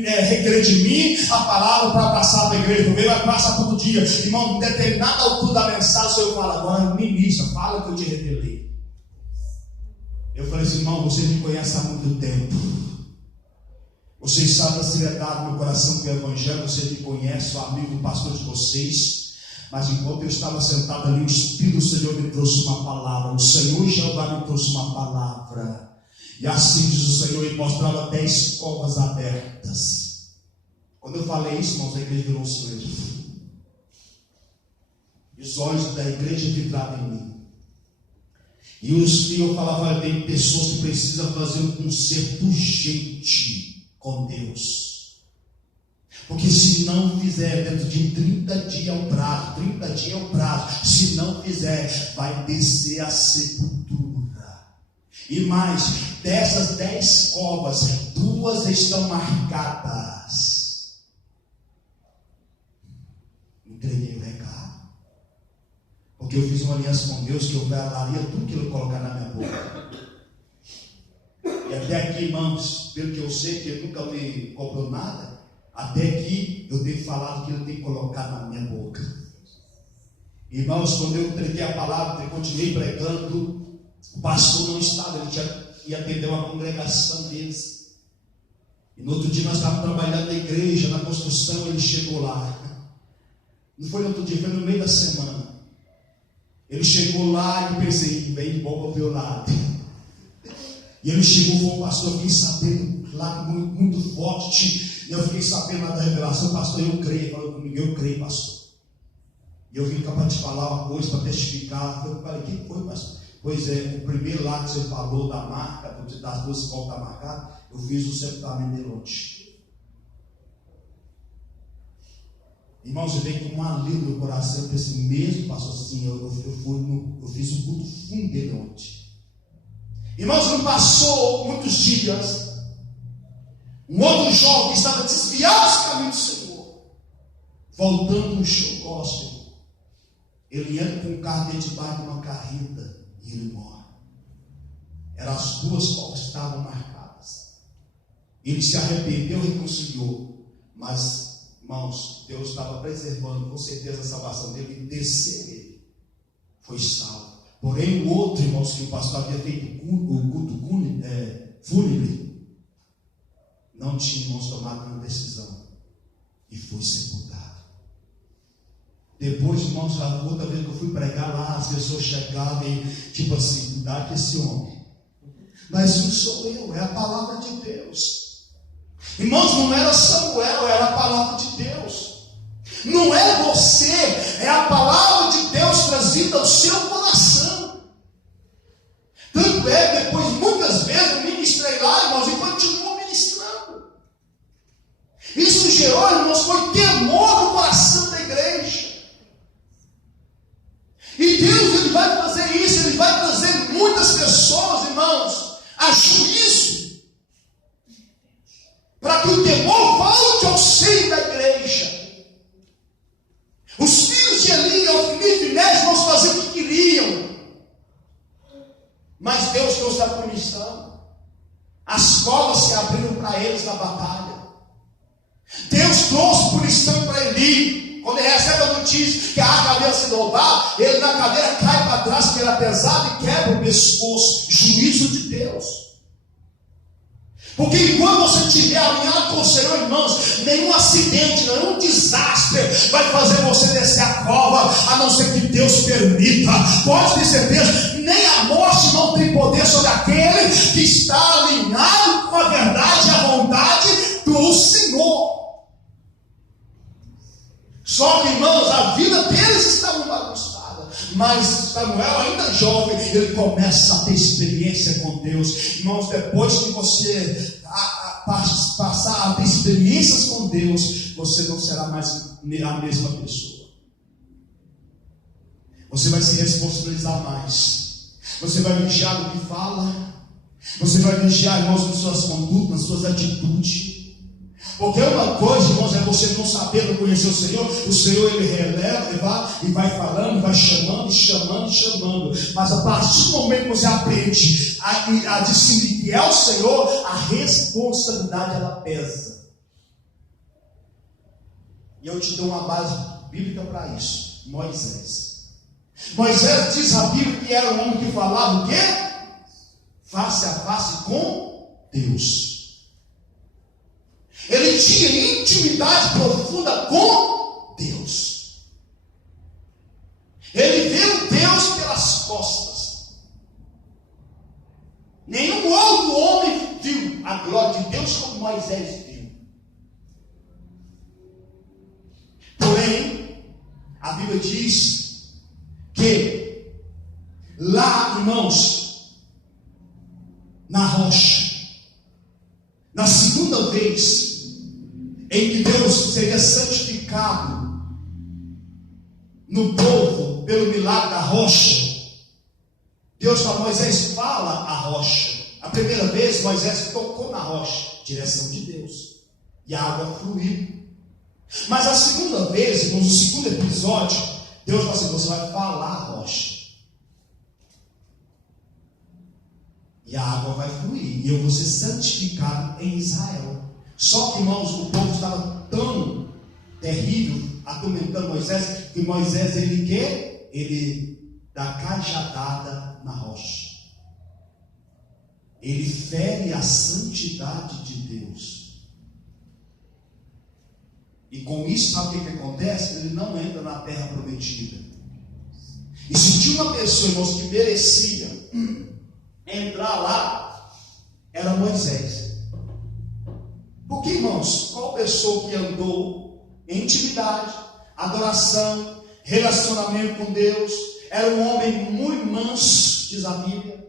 requerer de mim a palavra para passar para a igreja, ele vai passar todo dia. Irmão, em determinada altura da mensagem, o Senhor fala: agora ministra, fala que eu te revelei. Eu falei assim: irmão, vocês me conhecem há muito tempo, vocês sabem a seriedade do meu coração com o evangelho, vocês me conhecem, sou amigo do pastor de vocês. Mas enquanto eu estava sentado ali, o Espírito do Senhor me trouxe uma palavra, o Senhor Jeová me trouxe uma palavra, e assim diz o Senhor, e mostrava 10 covas abertas. Quando eu falei isso, irmãos, a igreja virou um silêncio. E os olhos da igreja vidraram em mim. E eu falava: olha, tem pessoas que precisam fazer um concerto urgente com Deus. Porque se não fizer, dentro de 30 dias é o prazo. 30 dias é o prazo. Se não fizer, vai descer a sepultura. E mais, dessas 10 covas, 2 estão marcadas. Entreguei o recado, porque eu fiz uma aliança com Deus que eu velaria tudo que Ele colocar na minha boca. E até aqui, irmãos, pelo que eu sei, que Ele nunca me cobrou nada, até aqui eu tenho falado que Ele tem colocado na minha boca. Irmãos, quando eu entreguei a palavra, eu continuei pregando, o pastor não estava, ele ia atender uma congregação deles. E no outro dia nós estávamos trabalhando na igreja, na construção, ele chegou lá. Não foi no outro dia, foi no meio da semana. Ele chegou lá e eu pensei: vem de bom para o meu lado. E ele chegou com o pastor, eu fiquei sabendo lá muito forte. E eu fiquei sabendo lá da revelação: pastor, eu creio. Ele falou comigo: eu creio, pastor. E eu vim cá para te falar uma coisa, para testificar. Eu falei: o que foi, pastor? Pois é, o primeiro lá que você falou da marca, das 2 covas marcadas, eu fiz o sepultamento dele ontem. Irmãos, eu venho com um alívio no coração. Eu pensei: mesmo, pastor, assim, eu fiz o culto fundo dele ontem. Irmãos, não passou muitos dias, um outro jovem que estava desviado dos caminhos do Senhor, voltando no show gospel, ele entra com um carro dentro de baixo de uma carreta e ele morre. Eram as 2 covas que estavam marcadas. Ele se arrependeu e reconciliou, mas, irmãos, Deus estava preservando com certeza a salvação dele, e desceu ele, foi salvo. Porém, o outro, irmãos, que o pastor havia feito o culto fúnebre, não tinha, irmãos, tomado nenhuma decisão e foi sepultado. Depois, irmãos, a outra vez que eu fui pregar lá, pessoas chegavam e, tipo assim, cuidado com esse homem. Mas não sou eu, é a palavra de Deus. Irmãos, não era Samuel, era a palavra de Deus. Não é você, é a palavra de Deus trazida ao seu coração. Tanto é, depois, muitas vezes, eu ministrei lá, irmãos, e continuo ministrando. Isso gerou, irmãos, foi temor no coração da igreja. E Deus, Ele vai fazer isso, Ele vai trazer muitas pessoas, irmãos, a juízo, para que o temor volte ao seio da igreja. Os filhos de Eli, Ofni e Finéias, vão fazer o que queriam, mas Deus trouxe a punição. As covas se abriram para eles na batalha. Deus trouxe punição para Eli. Quando ele recebe a notícia que a arca havia sido roubada, ele na cadeira cai para trás, porque era pesado, e quebra o pescoço. Juízo de Deus. Porque enquanto você estiver alinhado com o Senhor, irmãos, nenhum acidente, nenhum desastre vai fazer você descer a cova, a não ser que Deus permita. Pode ter certeza, nem a morte não tem poder sobre aquele que está alinhado com a verdade e a vontade do Senhor. Só que, irmãos, a vida deles estava bagunçada. Mas Samuel, ainda jovem, ele começa a ter experiência com Deus. Irmãos, depois que você passar a ter experiências com Deus, você não será mais a mesma pessoa. Você vai se responsabilizar mais. Você vai vigiar no que fala. Você vai vigiar, irmãos, nas suas condutas, nas suas atitudes. Porque uma coisa, irmãos, é você não saber, não conhecer o Senhor ele releva, e vai falando, vai chamando, mas a partir do momento que você aprende a discernir que é o Senhor, a responsabilidade ela pesa. E eu te dou uma base bíblica para isso. Moisés diz a Bíblia que era um homem que falava o quê? Face a face com Deus. Ele tinha intimidade profunda com Deus. Ele viu Deus pelas costas. Nenhum outro homem viu a glória de Deus como Moisés viu. Porém, a Bíblia diz que lá, irmãos, na rocha, na segunda vez em que Deus seria santificado no povo pelo milagre da rocha, Deus para Moisés fala a rocha. A primeira vez Moisés tocou na rocha, direção de Deus, e a água fluiu. Mas a segunda vez, no segundo episódio, Deus fala assim: você vai falar a rocha, e a água vai fluir, e eu vou ser santificado em Israel. Só que, irmãos, o povo estava tão terrível, atormentando Moisés, que Moisés, ele dá cajadada na rocha. Ele fere a santidade de Deus. E com isso, sabe o que acontece? Ele não entra na terra prometida. E se tinha uma pessoa, irmãos, que merecia entrar lá, era Moisés. Porque, irmãos, qual pessoa que andou em intimidade, adoração, relacionamento com Deus, era um homem muito manso, diz a Bíblia.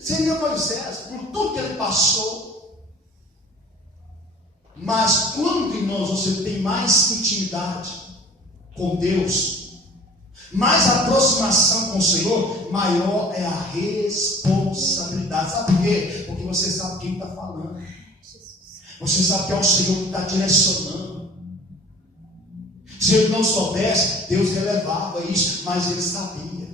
Seria Moisés, por tudo que ele passou. Mas quando, irmãos, você tem mais intimidade com Deus, mais aproximação com o Senhor, maior é a responsabilidade. Sabe por quê? Porque você sabe quem está falando. Você sabe que é o Senhor que está direcionando. Se ele não soubesse, Deus relevava isso, mas ele sabia.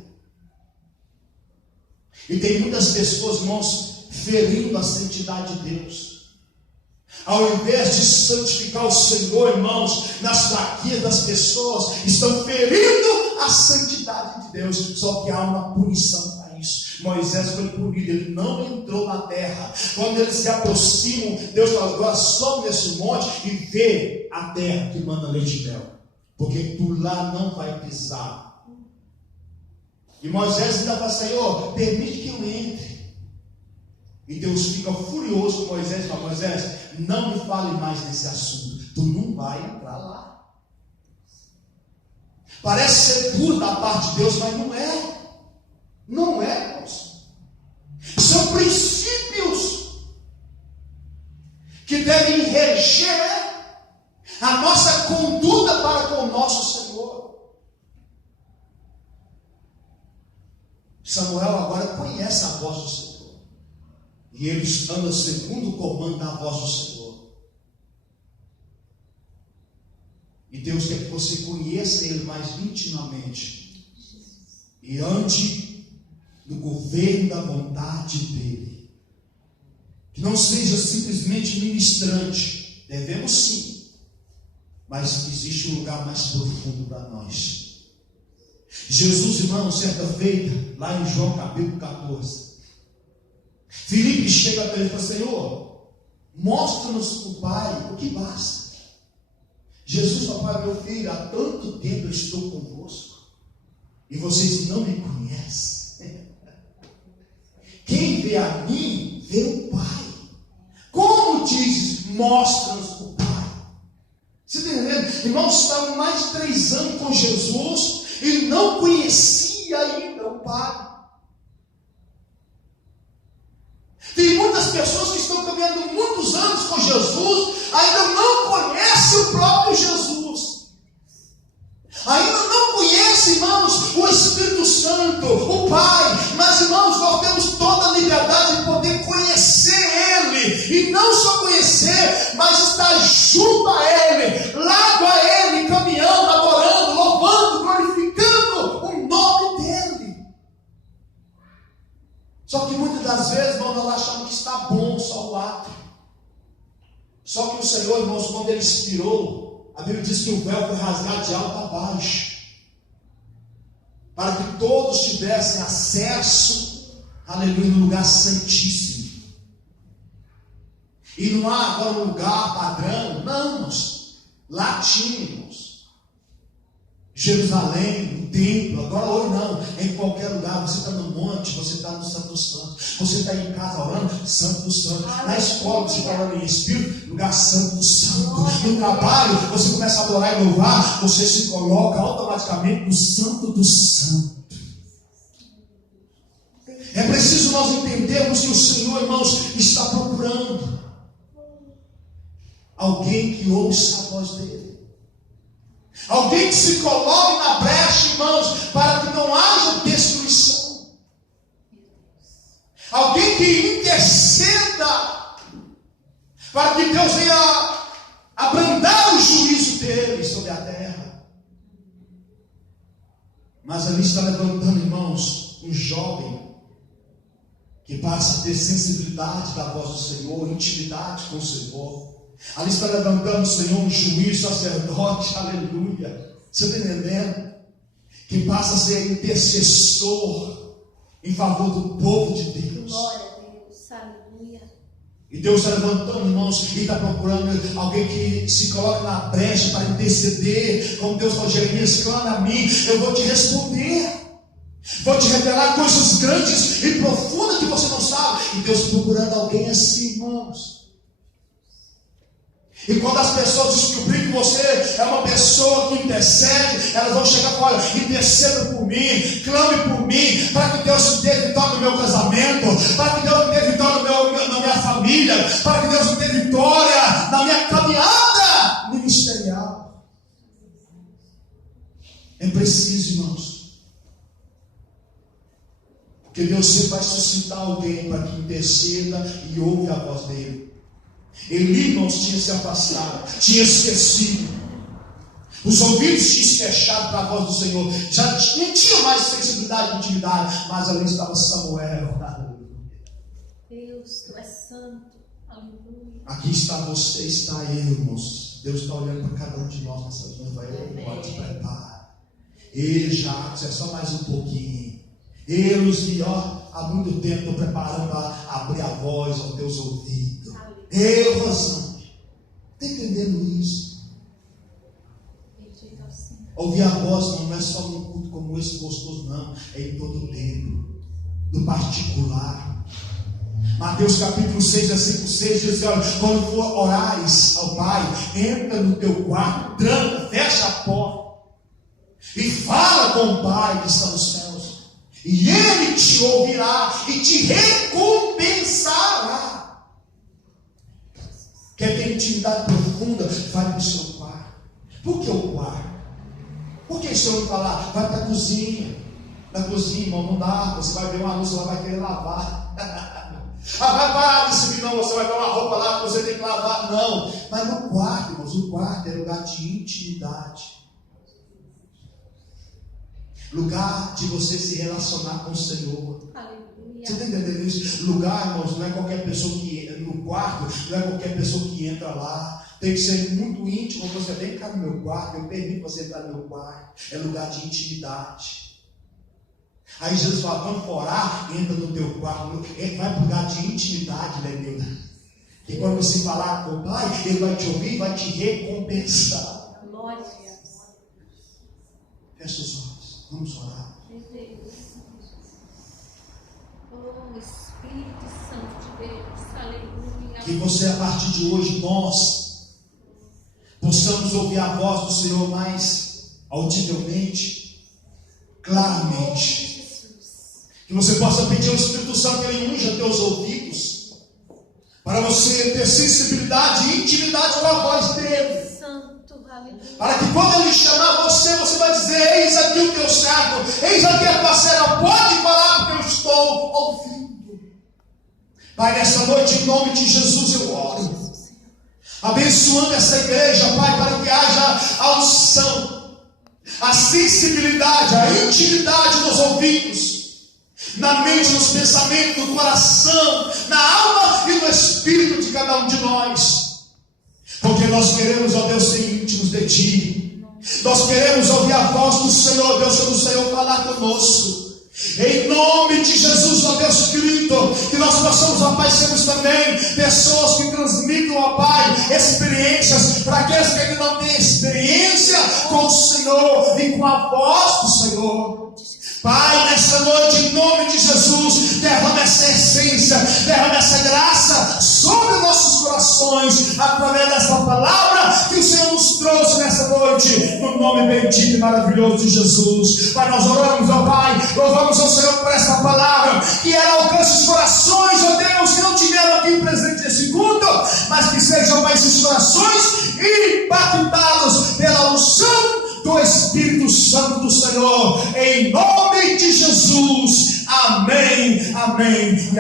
E tem muitas pessoas, irmãos, ferindo a santidade de Deus. Ao invés de santificar o Senhor, irmãos, nas fraquezas das pessoas, estão ferindo a santidade de Deus. Só que há uma punição para isso. Moisés foi punido, ele não entrou na terra. Quando eles se aproximam, Deus fala: agora sobe nesse monte e vê a terra que manda leite e mel, porque tu lá não vai pisar. E Moisés ainda fala: Senhor, permite que eu entre. E Deus fica furioso com Moisés e fala: Moisés, não me fale mais nesse assunto. Tu não vai entrar lá. Parece ser duro da parte de Deus, mas não é. Não é, irmãos. São princípios que devem reger a nossa conduta para com o nosso Senhor. Samuel agora conhece a voz do Senhor. E ele anda segundo o comando da voz do Senhor. E Deus quer que você conheça Ele mais intimamente. E ande no governo da vontade dEle. Que não seja simplesmente ministrante. Devemos sim. Mas existe um lugar mais profundo para nós. Jesus, irmão, certa feita, lá em João capítulo 14, Filipe chega para ele e fala: Senhor, mostra-nos o Pai, o que basta. Jesus fala: meu filho, há tanto tempo eu estou convosco e vocês não me conhecem. Quem vê a mim, vê o Pai. Como dizes, mostra-nos o Pai? Você está entendendo? Irmãos, estavam mais de 3 anos com Jesus e não conhecia ainda o Pai. Tem muitas pessoas que estão caminhando muitos anos com Jesus, ainda não conhecem o próprio Jesus. Ainda não conhecem, irmãos, o Espírito Santo, o Pai. Mas, irmãos, nós temos toda a liberdade de poder conhecer Ele. E não só conhecer, mas estar junto a Ele, lado a Ele, caminhando, adorando, louvando, glorificando o nome dEle. Só que muitas das vezes, irmãos, nós achamos que está bom só o ato. Só que o Senhor, irmãos, quando Ele expirou, a Bíblia diz que o véu foi rasgado de alto a baixo, para que todos tivessem acesso, aleluia, no lugar santíssimo. E não há agora um lugar padrão, não, irmãos. Lá tinha, irmãos, Jerusalém, no templo. Agora hoje não, em qualquer lugar. Você está no monte, você está no Santo dos Santos. Você está em casa orando, Santo dos Santos. Na escola você está orando em Espírito, lugar Santo do Santo. No trabalho você começa a adorar e louvar, você se coloca automaticamente no Santo do Santo. É preciso nós entendermos que o Senhor, irmãos, está procurando alguém que ouça a voz dele. Alguém que se coloque na brecha, irmãos, para que não haja destruição. Alguém que interceda para que Deus venha abrandar o juízo dele sobre a terra. Mas ali está levantando, irmãos, um jovem que passa a ter sensibilidade da voz do Senhor, intimidade com o Senhor. Ali está levantando o Senhor um juiz, sacerdote, aleluia. Você está entendendo? Que passa a ser intercessor em favor do povo de Deus. Glória a Deus, aleluia. E Deus está levantando, irmãos, e está procurando alguém que se coloque na brecha para interceder. Como Deus falou: Jeremias, clama a mim, eu vou te responder. Vou te revelar coisas grandes e profundas que você não sabe. E Deus procurando alguém assim, irmãos. E quando as pessoas descobrirem que você é uma pessoa que intercede, elas vão chegar e falar: olha, interceda por mim, clame por mim, para que Deus me dê vitória no meu casamento, para que Deus me dê vitória na minha família, para que Deus me dê vitória na minha caminhada ministerial. É preciso, irmãos. Porque Deus sempre vai suscitar alguém para que interceda e ouve a voz dele. Eli, irmãos, tinha se afastado, tinha esquecido, os ouvidos tinham se fechado para a voz do Senhor, já nem tinha mais sensibilidade e intimidade, mas ali estava Samuel. Deus, tu és santo, aleluia. Aqui está você, está eu, irmãos. Deus está olhando para cada um de nós nessa noite. Pode te preparar. Ei, Jacques, é só mais um pouquinho. Eu, Luzi, há muito tempo estou preparando para abrir a voz aos teus ouvidos. Eu, Rosângela, está entendendo isso? Ouvir a voz não é só num culto como esse gostoso, não. É em todo do particular. Mateus capítulo 6, versículo 6 diz: olha, quando for orares ao Pai, entra no teu quarto, tranca, fecha a porta e fala com o Pai que está nos céus, e Ele te ouvirá e te recompensará. Quer ter intimidade profunda? Vai para o seu quarto. Por que o quarto? Por que o Senhor me falar? Vai para a cozinha. Na cozinha, irmão, não dá. Você vai ver uma luz, ela vai querer lavar. Vai parar de subir, não. Você vai ver uma roupa lá que você tem que lavar. Não. Mas no quarto, irmãos, o quarto é lugar de intimidade. Lugar de você se relacionar com o Senhor. Você está entendendo isso? Lugar, irmãos, não é qualquer pessoa que entra no quarto, não é qualquer pessoa que entra lá. Tem que ser muito íntimo. Você vem cá no meu quarto, eu permito você entrar no meu quarto. É lugar de intimidade. Aí Jesus fala: quando for orar, entra no teu quarto. Vai para o lugar de intimidade, né, meu? E quando você falar com o Pai, Ele vai te ouvir, vai te recompensar. Glória. Fecha os olhos, vamos orar. Oh, Espírito Santo de Deus, aleluia. Que você, a partir de hoje, nós possamos ouvir a voz do Senhor mais audivelmente, claramente. Que você possa pedir ao Espírito Santo que Ele unja teus ouvidos, para você ter sensibilidade e intimidade com a voz dEle. Para que quando Ele chamar você, você vai dizer: eis aqui o teu servo, eis aqui a parceira, pode falar porque eu estou ouvindo. Pai, nessa noite, em nome de Jesus, eu oro, abençoando essa igreja, Pai, para que haja a unção, a sensibilidade, a intimidade nos ouvidos, na mente, nos pensamentos, no coração, na alma e no espírito de cada um de nós. Porque nós queremos, ó Deus, ser íntimos de Ti. Nós queremos ouvir a voz do Senhor, Deus, quando o Senhor falar conosco. Em nome de Jesus, ó Deus querido, que nós possamos, ó Pai, sermos também pessoas que transmitam, ó Pai, experiências para aqueles que ainda não têm experiência com o Senhor e com a voz do Senhor. Pai, nessa noite, em nome de Jesus, derrama essa essência, derrama essa graça sobre nossos corações, através dessa palavra que o Senhor nos trouxe nessa noite, no nome bendito e maravilhoso de Jesus. Pai, nós oramos, ó Pai, louvamos ao Senhor por essa palavra, que ela alcance os corações, ó Deus, que não tiveram aqui presente nesse culto, mas que sejam, Pai, esses corações impactados pela unção do Espírito Santo do Senhor, em nome de Jesus. Amém, amém.